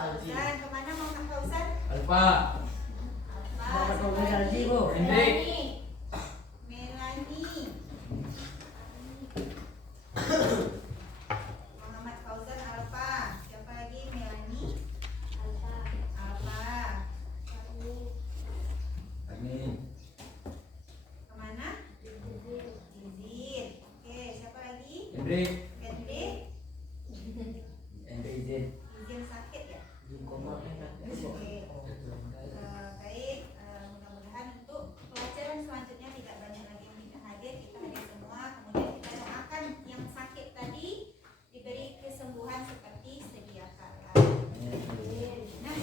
Fauzan. Kemana Muhammad Fauzan? Alfa. Alfa. Melani. Muhammad Fauzan Alfa. Siapa lagi? Melani. Alfa. Amin. Kemana? Izin. Oke, siapa lagi? Hendrik. Hendrik. Hendrik izin. Izin sakit ya? Oke. Baik, mudah-mudahan untuk pelajaran selanjutnya tidak banyak lagi yang tidak hadir, kita hadir semua. Kemudian kita doakan yang sakit tadi diberi kesembuhan seperti sedia kala. Nah,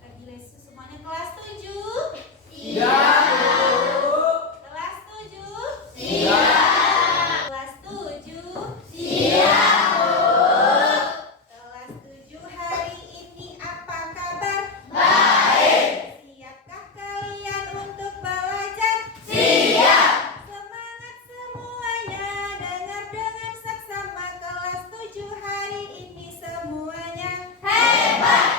lagi lesu semuanya kelas 7? Iya. Kelas 7? Iya. Kelas 7? Iya. Kelas 7 hari ini apa kabar? Siapkah kalian untuk belajar? Siap. Semangat semuanya, dengar dengan seksama. Kelas 7 hari ini semuanya Hebat.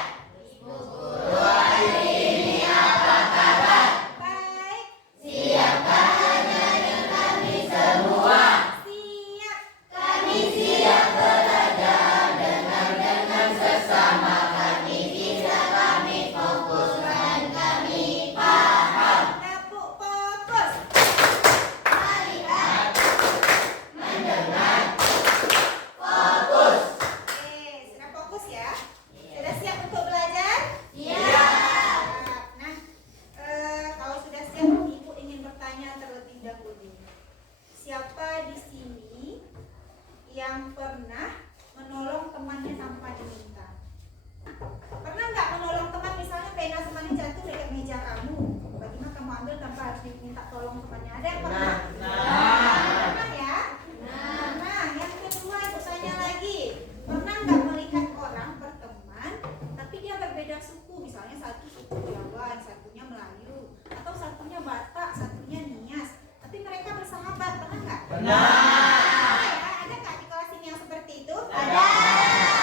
baik. Siapkah hanya dengan kami semua? Siap. Kami siap belajar, dengar dengan sesama. Kami bisa, kami fokus, dan kami paham. Napuk fokus. Melihat, mendengar, fokus. Oke, sudah fokus ya? Sudah siap untuk belajar? Siap. Nah, kalau sudah siap, Ibu ingin bertanya terlebih dahulu. Siapa di sini yang pernah menolong temannya tanpa diminta? Pernah nggak menolong teman, misalnya pena temannya jatuh dekat meja kamu, bagaimana kamu ambil tanpa harus diminta tolong temannya? Ada yang pernah? Pernah ya? Nah, yang kedua Ibu tanya lagi, pernah nggak melihat orang berteman tapi dia berbeda suku, misalnya satu suku Jawa, satunya Melayu, atau satunya Batak, satunya Nias, tapi mereka bersahabat, pernah nggak? Ada nggak di kelas ini yang seperti itu? Ada.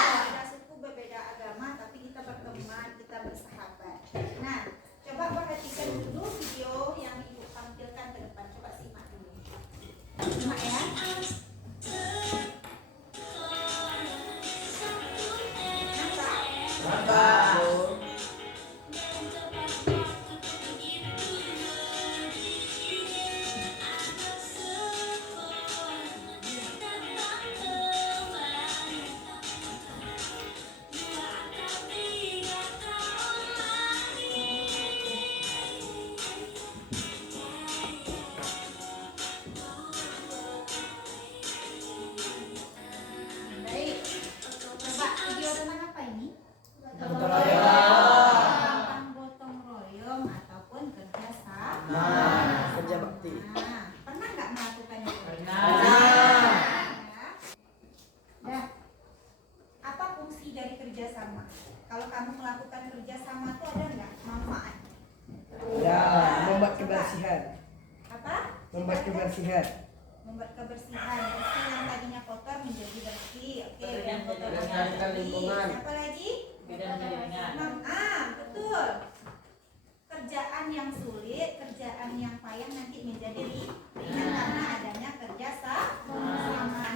Berbeda suku, berbeda agama, tapi kita berteman, kita bersahabat. Nah, coba perhatikan dulu video yang Ibu tampilkan ke depan. Coba simak dulu. Simak ya. Nampak? Baik. Coba video tentang apa ini? Gotong royong. Tentang gotong royong ataupun kerja sama. Kerja bakti. Nah, pernah nggak melakukannya? Pernah. Nah, apa fungsi dari kerjasama? Kalau kamu melakukan kerjasama itu ada nggak manfaat? Ya, membuat kebersihan. Apa? Membuat kebersihan. Membuat kebersihan. Bersih yang tadinya kotor menjadi bersih. Oke, Betul, yang kotor menjadi menjadi bersih. bersih. Lingkungan. Apa lagi? Ringan. Betul. Kerjaan yang sulit, kerjaan yang payah nanti menjadi ringan karena adanya kerja sama.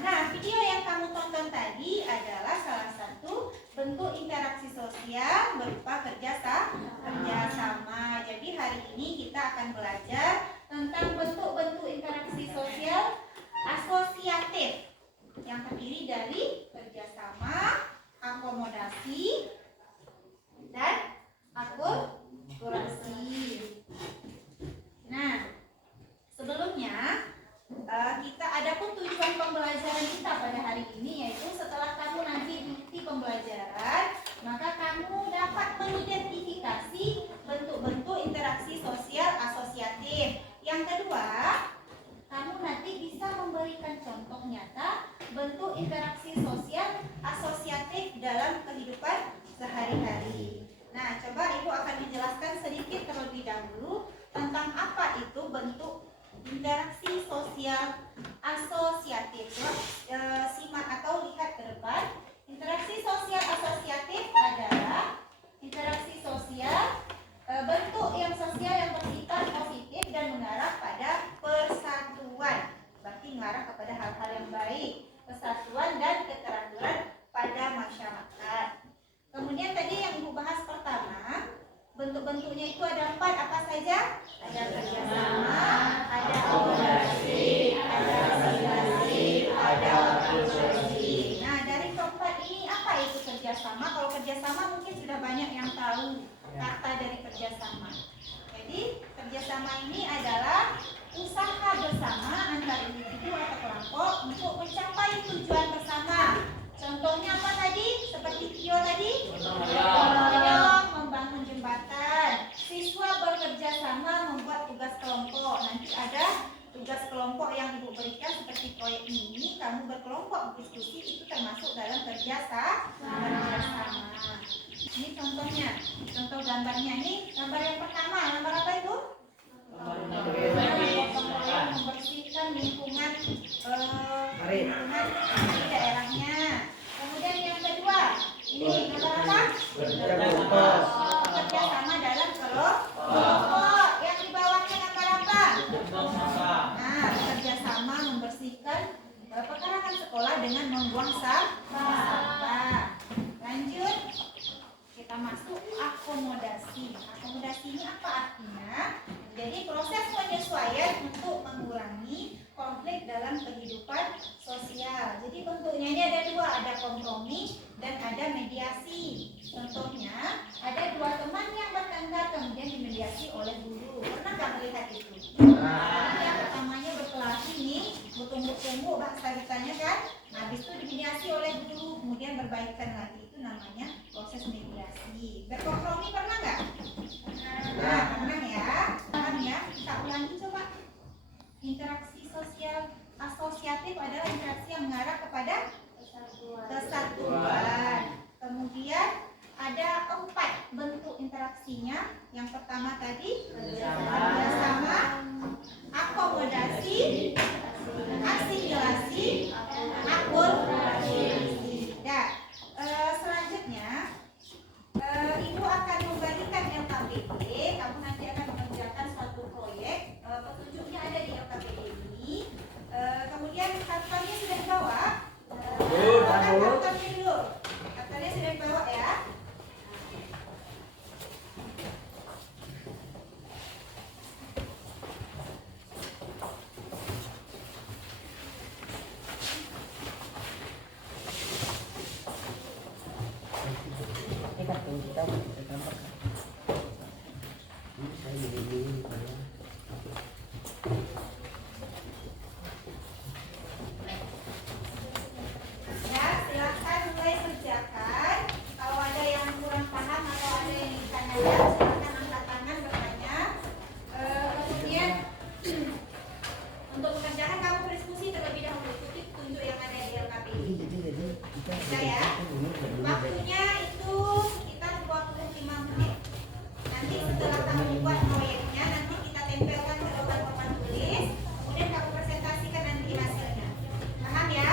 Nah, video yang kamu tonton tadi adalah salah satu bentuk interaksi sosial berupa kerja sama. Jadi hari ini kita akan belajar tentang bentuk-bentuk interaksi sosial asosiatif yang terdiri dari kerjasama, akomodasi, dan akulturasi. Nah, sebelumnya kita ada pun tujuan pembelajaran kita pada hari ini, yaitu setelah kamu nanti mengikuti pembelajaran, maka kamu dapat mengidentifikasi bentuk-bentuk interaksi sosial asosiatif. Yang kedua, kamu nanti bisa memberikan contoh nyata bentuk interaksi sosial asosiatif dalam kehidupan sehari-hari. Nah, coba Ibu akan menjelaskan sedikit terlebih dahulu tentang apa itu bentuk interaksi sosial asosiatif. Coba simak atau lihat ke depan. Interaksi sosial asosiatif adalah kerjasama. Kalau kerjasama mungkin sudah banyak yang tahu kata dari kerjasama. Jadi kerjasama ini adalah usaha bersama antar individu atau kelompok untuk mencapai tujuan bersama. Contohnya apa tadi? Seperti Tio tadi? Menolong, membangun jembatan. Siswa bekerja sama membuat tugas kelompok. Nanti ada tugas kelompok yang ibu berikan seperti proyek ini. Kamu berkelompok berdiskusi, itu termasuk dalam kerjasama. Ini contohnya, contoh gambarnya ini. Gambar yang pertama, gambar apa itu? Membersihkan lingkungan di daerahnya. Kemudian yang kedua, ini gambar apa? Kerjasama dalam kelompok. Yang di bawahnya gambar apa? Nah, kerjasama membersihkan pekarangan sekolah dengan membuang sampah. Lanjut, kita masuk akomodasi. Akomodasi ini apa artinya? Jadi proses penyesuaian untuk mengurangi konflik dalam kehidupan sosial. Jadi bentuknya ini ada dua, ada kompromi dan ada mediasi. Contohnya, ada dua teman yang bertengkar kemudian dimediasi oleh guru. Pernah nggak melihat itu? Yang pertamanya berkelahi nih, bertumbuk-tumbuk bahasa kitanya kan. Nah, habis itu dimediasi oleh guru, kemudian berbaikan lagi. Itu namanya proses mediasi. Berkompromi pernah nggak? Nah, pernah ya. Paham ya? Kita ulangi coba. Interaksi sosial asosiatif adalah interaksi yang mengarah kepada kesatuan. Kemudian ada 4 bentuk interaksinya. Yang pertama tadi kerjasama, akomodasi, asimilasi, akulturasi. Nah, selanjutnya ibu akan memberikan LKPD. Kamu nanti akan mengerjakan suatu proyek. Petunjuknya ada di LKPD ini. Kemudian daftarnya sudah dibawa. Daftarnya dulu. Daftarnya sudah dibawa ya. Ya, silakan mulai kerjakan. Kalau ada yang kurang paham atau ada yang ditanyakan, silakan angkat tangan bertanya. Kemudian untuk mengerjakan kamu berdiskusi terlebih dahulu. Ikuti petunjuk yang ada di LKPD. Bisa ya? Waktunya itu sekitar 25 menit. Nanti setelah kamu buat proyeknya, nanti kita tempelkan ke depan papan tulis. Kemudian kamu presentasikan nanti hasilnya. Paham ya?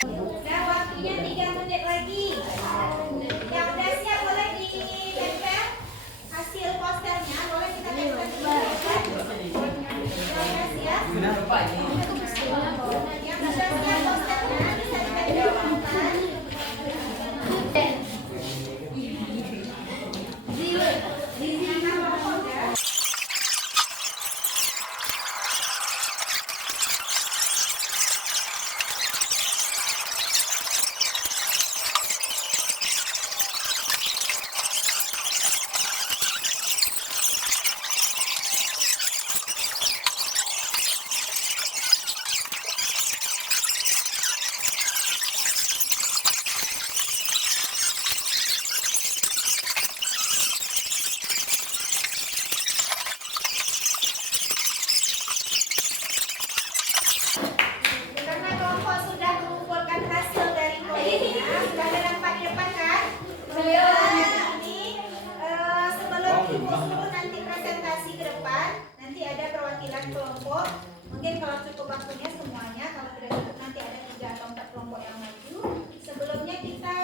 Nah, waktunya 3 menit lagi. Yang udah siap boleh ditempel hasil posternya, boleh kita tempel dulu. Yang udah siap? Yang udah siap posternya bisa ditempelkan. ini sebelum ibu suruh nanti presentasi ke depan, nanti ada perwakilan kelompok. Mungkin kalau cukup waktunya semuanya, kalau tidak cukup nanti ada 3 atau 4 kelompok yang maju. Sebelumnya kita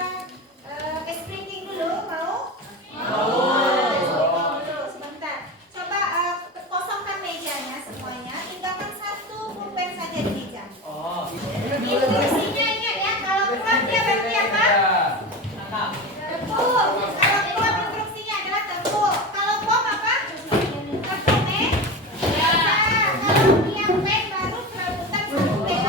speaking dulu, mau? Speaking dulu sebentar. Coba kosongkan mejanya semuanya, tinggalkan 1 pulpen saja di meja. Instruksinya ingat ya, kalau keluar dia berarti apa? Tepuk. Kalau keluar instruksinya adalah tepuk. Kalau bom apa? Tepuk, ya. Kalau dia pen baru serabutan 1 pen.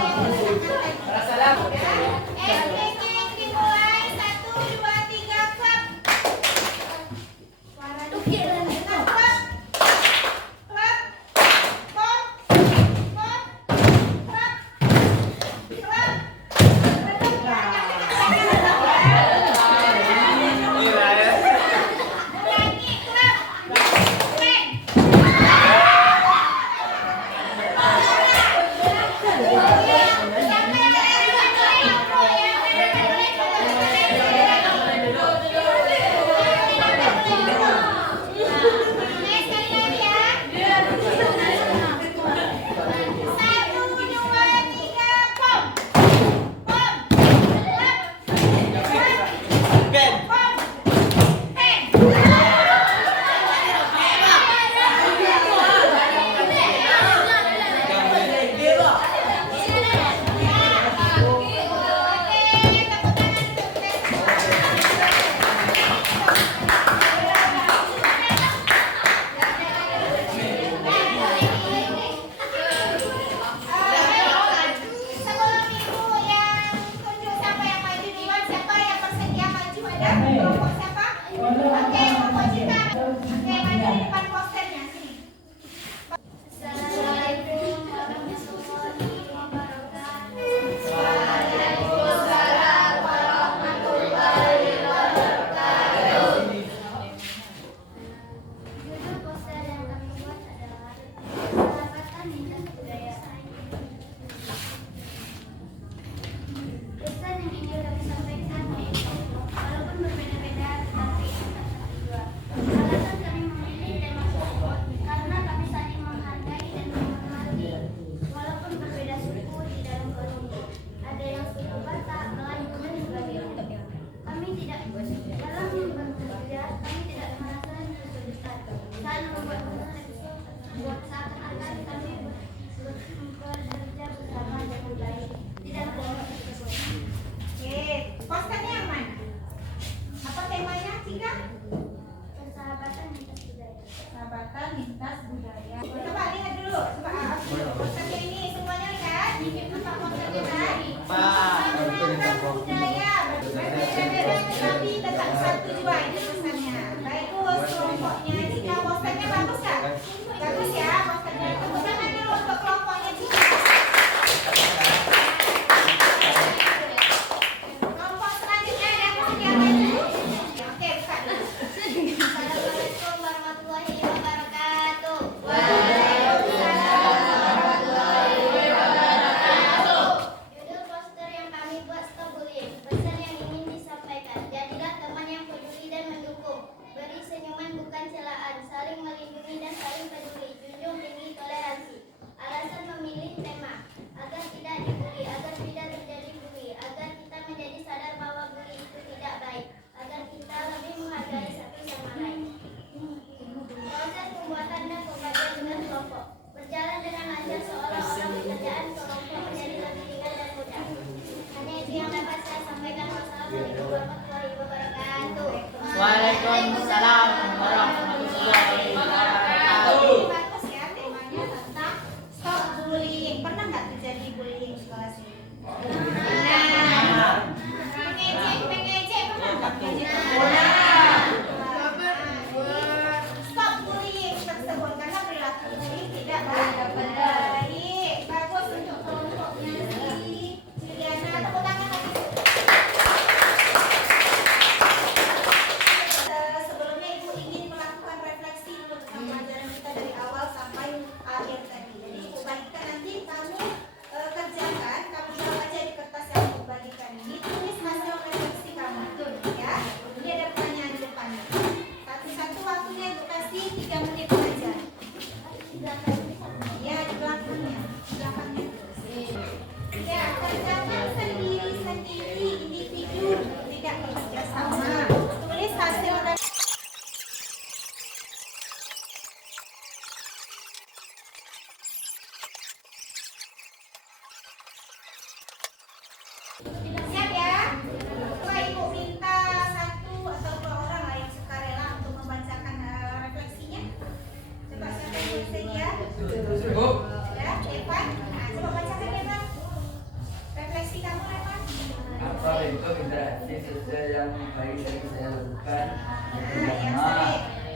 bentuk interaksi sosial yang paling sering saya lakukan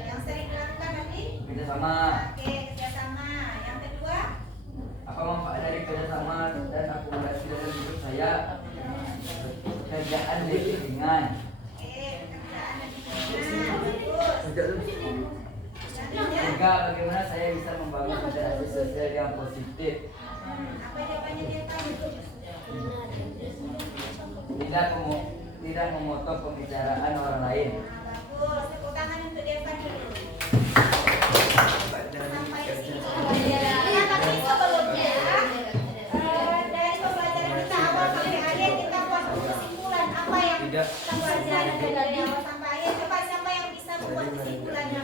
yang sering dilakukan tadi. kerjasama. Oke, kerjasama. Yang kedua, Apa manfaat dari kerjasama dan akomodasi dalam hidup saya? Pekerjaan lebih ringan. oke, pekerjaan dan bagus. Selanjutnya, Juga bagaimana saya bisa membangun interaksi sosial yang positif. apa jawabannya dia tahu? Tidak memotong pembicaraan orang lain. Bagus. Tepuk tangan untuk Devan dulu. Sampai di sini. Nah, tapi sebelumnya dari pembelajaran kita awal sampai akhir kita buat kesimpulan apa yang kita pelajari dari awal sampai akhir. Coba siapa yang bisa membuat kesimpulannya?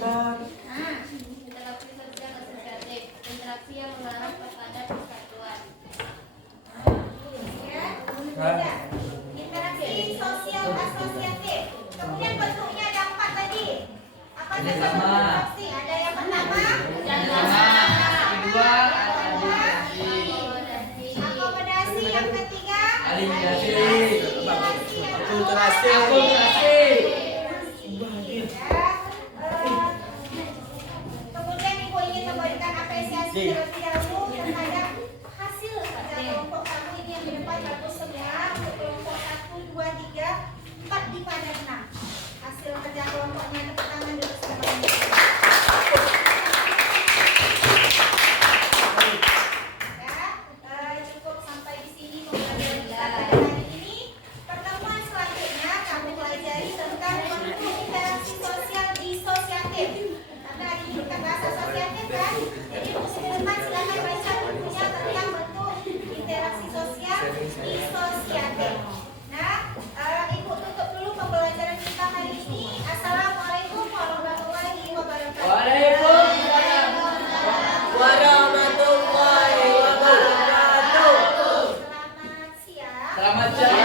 Nah, Interaksi sosial asosiatif, interaksi yang mengarah kepada persatuan. ya. Kemudian, interaksi sosial asosiatif. Kemudian bentuknya ada 4 tadi. Apa saja bentuk interaksi? Ada yang pertama, Kedua, akomodasi. Yang ketiga, Alimilasi. akulturasi. Akulturasi. Kemudian Ibu ingin memberikan apresiasi terlebih dahulu terhadap hasil kerja kelompok kamu ini yang di depan bagus semua. Untuk kelompok 1, 2, 3, 4 di pada 6. Hasil kerja kelompoknya tepuk tangan dulu semuanya. Ya, cukup sampai di sini pembelajaran kita pada hari ini. Pertemuan selanjutnya kami pelajari tentang bentuk interaksi sosial disosiatif. Karena hari ini kita bahas asosiatif kan. Jadi buku depan silakan baca bukunya tentang bentuk interaksi sosial disosiatif. Nah, Ibu tutup dulu pembelajaran kita hari ini. Assalamualaikum warahmatullahi wabarakatuh. Waalaikumsalam warahmatullahi wabarakatuh. Selamat siang. Selamat siang.